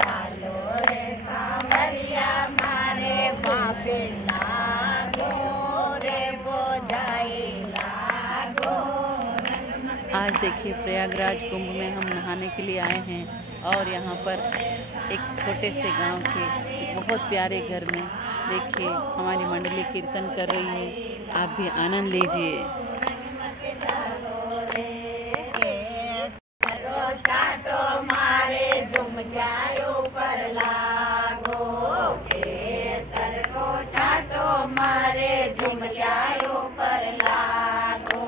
डालो रे सांवरिया मारे बापे लागो रे बोझाई लागो। आज देखिए प्रयागराज कुंभ में हम नहाने के लिए आए हैं और यहाँ पर एक छोटे से गांव के एक बहुत प्यारे घर में देखिए हमारी मंडली कीर्तन कर रही है। आप भी आनंद लीजिए। चाटो मारे झुमक्यायो पर लागो केसर को चाटो मारे झुमक्यायो पर लागो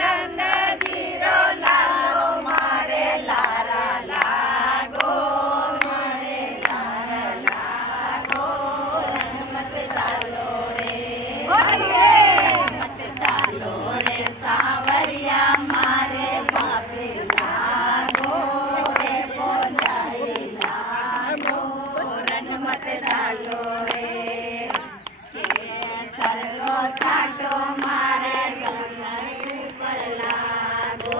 नंद जीरो लालो मारे लारा लागो मारे लारा लागो मत डालो रे मत डालो रे सांवरिया मारे बापे लागो रे बोझाई लागो मत डालो रे केसर को छाटो मारे पर लागो।